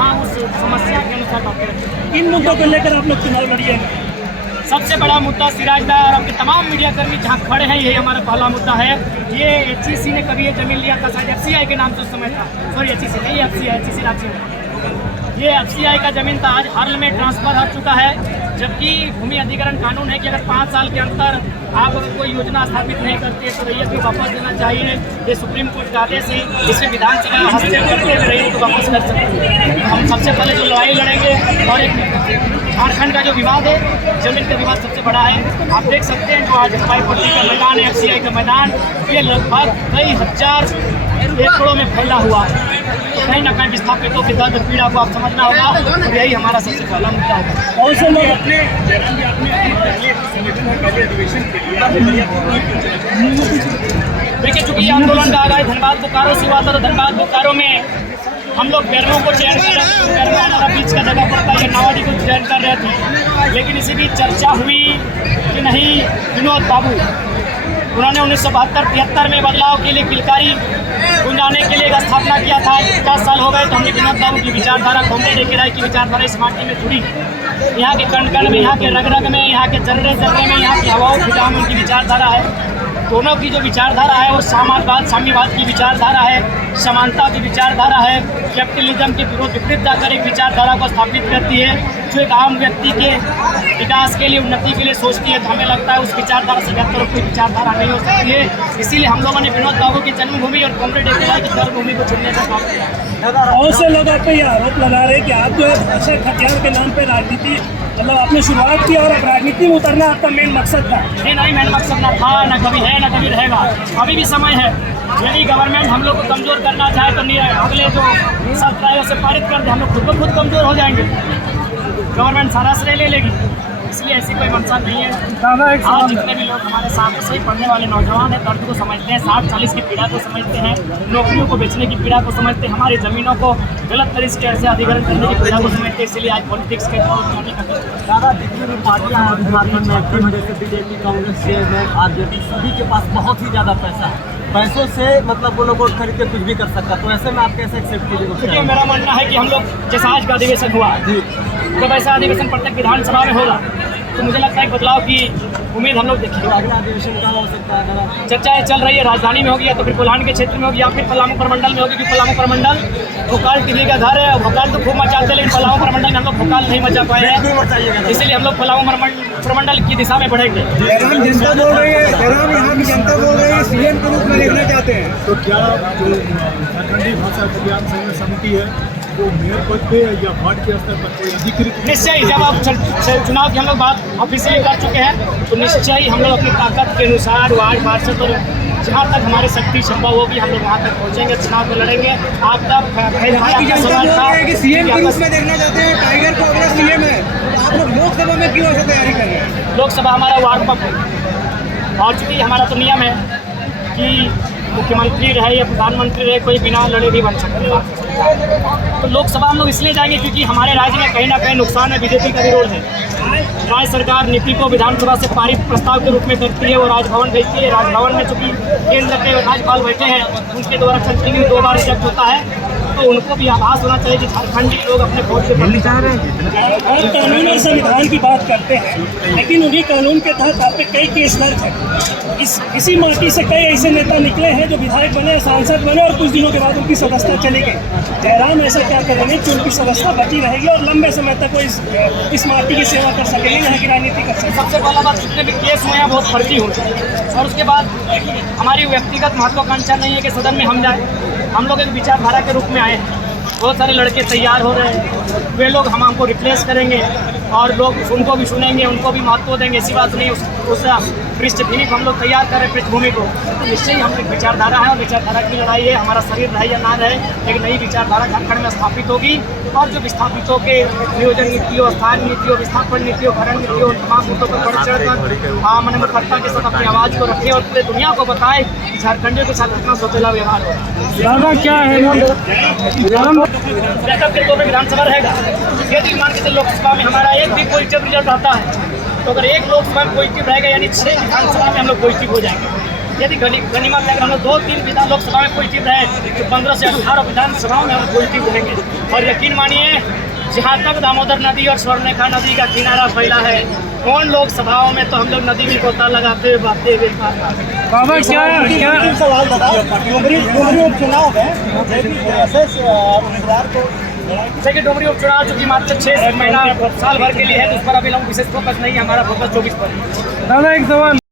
वहाँ उस समस्या के अनुसार बातें रखें। इन मुद्दों को लेकर आप लोग चुनाव लड़िएगा। सबसे बड़ा मुद्दा सिराजदार और आपके तमाम मीडियाकर्मी जहाँ खड़े हैं, यही हमारा पहला मुद्दा है। ये HEC ने कभी ये जमीन लिया था, शायद FCI के नाम से उस समय था, सॉरी HEC नहीं, FCI रांची में। ये FCI का ज़मीन था, आज हर्ल में ट्रांसफ़र हो चुका है। जबकि भूमि अधिग्रहण कानून है कि अगर 5 साल के अंदर आप अगर कोई योजना स्थापित नहीं करते हैं तो रैयत को वापस देना चाहिए। ये सुप्रीम कोर्ट का आदेश है, इसमें विधानसभा हस्तक्षेप करते हुए रैयत को वापस कर सकते हैं। हम सबसे पहले जो लड़ाई लड़ेंगे, और एक झारखंड का जो विवाद है, जमीन का विवाद सबसे बड़ा है। आप देख सकते हैं जो आज पाईपट्टी का मैदान है, FCI का मैदान, ये लगभग कई हजार एकड़ों में फैला हुआ है। तो कहीं ना कहीं विस्थापितों के दर्द पीड़ा को आप समझना होगा, और यही हमारा सबसे पहला मुद्दा होगा। और से लोग देखिए, चूँकि ये आंदोलन का आगाज धनबाद बोकारो से हुआ था, तो धनबाद बोकारो में हम लोग बैरमों को चयन कर, बैरमों हमारा बीच का जगह पड़ता है, नावाडी को चयन कर रहे थे। लेकिन इसी बीच चर्चा हुई कि नहीं, विनोद बाबू, उन्होंने 1972-73 में बदलाव के लिए किलकारी गुंजाने के लिए एक स्थापना किया था। 50 साल हो गए, तो हमने विनोद बाबू की विचारधारा, कॉमरेड ए.के. राय की विचारधारा इस माटी में जुड़ी। यहाँ के कण कण में, यहाँ के रग रग में, यहाँ के जर्रे जर्रे में, यहाँ की हवाओं फिजाओं में उनकी विचारधारा है। दोनों की जो विचारधारा है वो साम्यवाद साम्यवाद की विचारधारा है, समानता की विचारधारा है, कैपिटलिज्म के विरोध विपरीत जाकर एक विचारधारा को स्थापित करती है, जो एक आम व्यक्ति के विकास के लिए, उन्नति के लिए सोचती है। तो हमें लगता है उस विचारधारा से बेहतर कोई विचारधारा नहीं हो सकती है। इसीलिए हम लोगों ने विनोद बाबू की जन्मभूमि और कॉमरेड ए.के. राय की कर्मभूमि को चुनने का काम किया। बहुत से लोग आप पे ये आरोप लगा रहे हैं कि आप जो है भाषा हथियार के नाम पे राजनीति, मतलब आपने शुरुआत की और अब राजनीति में उतरना आपका मेन मकसद था। नहीं, मेन मकसद ना था, ना कभी है, ना कभी रहेगा। अभी भी समय है। यदि गवर्नमेंट हम लोग को कमज़ोर करना चाहे तो नहीं, अगले जो 17 है उसे पारित कर दे, हम लोग खुद ब खुद कमज़ोर हो जाएंगे, गवर्नमेंट सारा श्रेय ले लेगी। इसलिए ऐसी कोई मंशा नहीं है। आज जितने भी लोग हमारे साथ से पढ़ने वाले नौजवान हैं, दर्द को समझते हैं, 60-40 की पीड़ा को समझते हैं, नौकरियों को बेचने की पीड़ा को समझते हैं, हमारी ज़मीनों को गलत तरीके से अधिग्रहण करने की पीड़ा को समझते हैं। इसलिए आज पॉलिटिक्स के ज़्यादा जितनी भी पार्टियाँ हैं झारखंड में एक्टिव, जैसे BJP, कांग्रेस, JMM, RJD, सभी के पास बहुत ही ज़्यादा पैसा है। पैसों से मतलब वो लोग वोट खरीद के कुछ भी कर सकता, तो ऐसे में आप कैसे एक्सेप्ट कीजिएगा? देखिए, मेरा मानना है कि हम लोग जैसा आज का अधिवेशन हुआ, जब ऐसा अधिवेशन प्रत्येक विधानसभा में होगा तो मुझे लगता है बदलाव की उम्मीद हम लोग देखेंगे। अगला अधिवेशन कहाँ हो सकता है? चर्चाएं चल रही है, राजधानी में होगी या तो फिर कोल्हान के क्षेत्र में होगी या फिर पलामू प्रमंडल में होगी, क्योंकि पलामू प्रमंडल भोकाल टीवी का घर है। भोकाल तो खूब मचाते हैं, लेकिन पलामू प्रमंडल में हम लोग भोकाल नहीं मचा पाए हैं, इसलिए हम लोग पलामू प्रमंडल की दिशा में बढ़ेंगे। जनता बोल रही है, यहाँ की जनता बोल रही है CM के रूप में देखना चाहते हैं, तो क्या जो झारखंडी भाषा अभियान संघ समिति है वो मेयर पद पे या वार्ड के स्तर पर कोई अधिकृत? निश्चय ही जब आप चुनाव की हम लोग बात ऑफिशियली कर चुके हैं, तो निश्चय ही हम लोग अपनी ताकत के अनुसार वार्ड पार्षद और जहाँ तक हमारी शक्ति संभव होगी हम लोग वहाँ तक पहुँचेंगे, चुनाव को लड़ेंगे। आप तक सवाल था कि CM के रूप में देखना चाहते हैं, टाइगर को अगर CM है तो आप लोग लोकसभा में क्यों ऐसे तैयारी कर रहे हैं? लोकसभा हमारा वार्ड पर और चूँकि हमारा तो नियम है कि मुख्यमंत्री रहे या प्रधानमंत्री रहे, कोई बिना लड़े भी बन सकते हैं। तो लोकसभा हम लोग इसलिए जाएंगे क्योंकि हमारे राज्य में कहीं ना कहीं नुकसान है, BJP का विरोध है। राज्य सरकार नीति को विधानसभा से पारित प्रस्ताव के रूप में करती है और राजभवन भेजती है। राजभवन में चूँकि केंद्र के राज्यपाल बैठे हैं, उनके द्वारा कंटिन्यू 2 बार रिजेक्ट होता है, तो उनको भी आभास होना चाहिए कि झारखंडी लोग अपने वोट से बढ़ना चाह रहे हैं। हम कानून और संविधान की बात करते हैं, लेकिन उन्हीं कानून के तहत आप पे कई केस दर्ज है। इसी माटी से कई ऐसे नेता निकले हैं जो विधायक बने, सांसद बने और कुछ दिनों के बाद उनकी सदस्यता चली गई। जयराम ऐसा क्या करेंगे कि उनकी सदस्यता बची रहेगी और लंबे समय तक वो इस माटी की सेवा कर सकेंगे, यहाँ की राजनीति कर सकेंगे? सबसे पहला बात, जितने भी केस हुए हैं बहुत फर्जी हो चुके हैं, और उसके बाद हमारी व्यक्तिगत महत्वाकांक्षा नहीं है कि सदन में हम जाए। हम लोग एक विचारधारा के रूप में आए हैं, बहुत सारे लड़के तैयार हो रहे हैं, वे लोग हमको रिप्लेस करेंगे और लोग उनको भी सुनेंगे, उनको भी महत्व देंगे। ऐसी बात नहीं, उस पृष्ठभूमि को हम लोग तैयार करें, पृष्ठभूमि को। तो निश्चय ही हम एक विचारधारा है और विचारधारा की लड़ाई है। हमारा शरीर रहे या ना रहे, एक नई विचारधारा झारखंड में स्थापित होगी और जो विस्थापितों के नियोजन नीतियों, स्थान नीतियों, विस्थापन नीतियों, भरण नीतियों, तमाम मुद्दों पर बढ़ चढ़कर मनमुखरता के साथ अपनी आवाज़ को रखें और पूरे दुनिया को बताएं कि झारखंडियों के साथ कितना सोचेला व्यवहार हो रहा है। क्या है बैकअप के तौर पर विधानसभा रहेगा। यदि मान के लोकसभा में हमारा एक भी पॉजिटिव रिजल्ट आता है, तो अगर एक लोकसभा में पॉजिटिव रहेगा यानी 6 विधानसभा में हम लोग पॉजिटिव हो जाएंगे। यदि गनीमत है अगर हम लोग 2-3 विधान लोकसभा में पॉजिटिव रहे तो 15 से 18 विधानसभाओं में हम पॉजिटिव रहेंगे। और यकीन मानिए जहाँ तक दामोदर नदी और स्वर्णरेखा नदी का किनारा फैला है कौन लोकसभाओं में तो हम लोग नदी में गोता लगाते हुए भागते हुए बाबा क्या सवाल बताइए उपचुनाव है उम्मीदवार को जैसे कि डोमरी उपचुनाव चूंकि मात्र 6 महीना साल भर के लिए है तो उस पर अभी लोग विशेष फोकस नहीं है, हमारा फोकस 24 पर है। दादा एक सवाल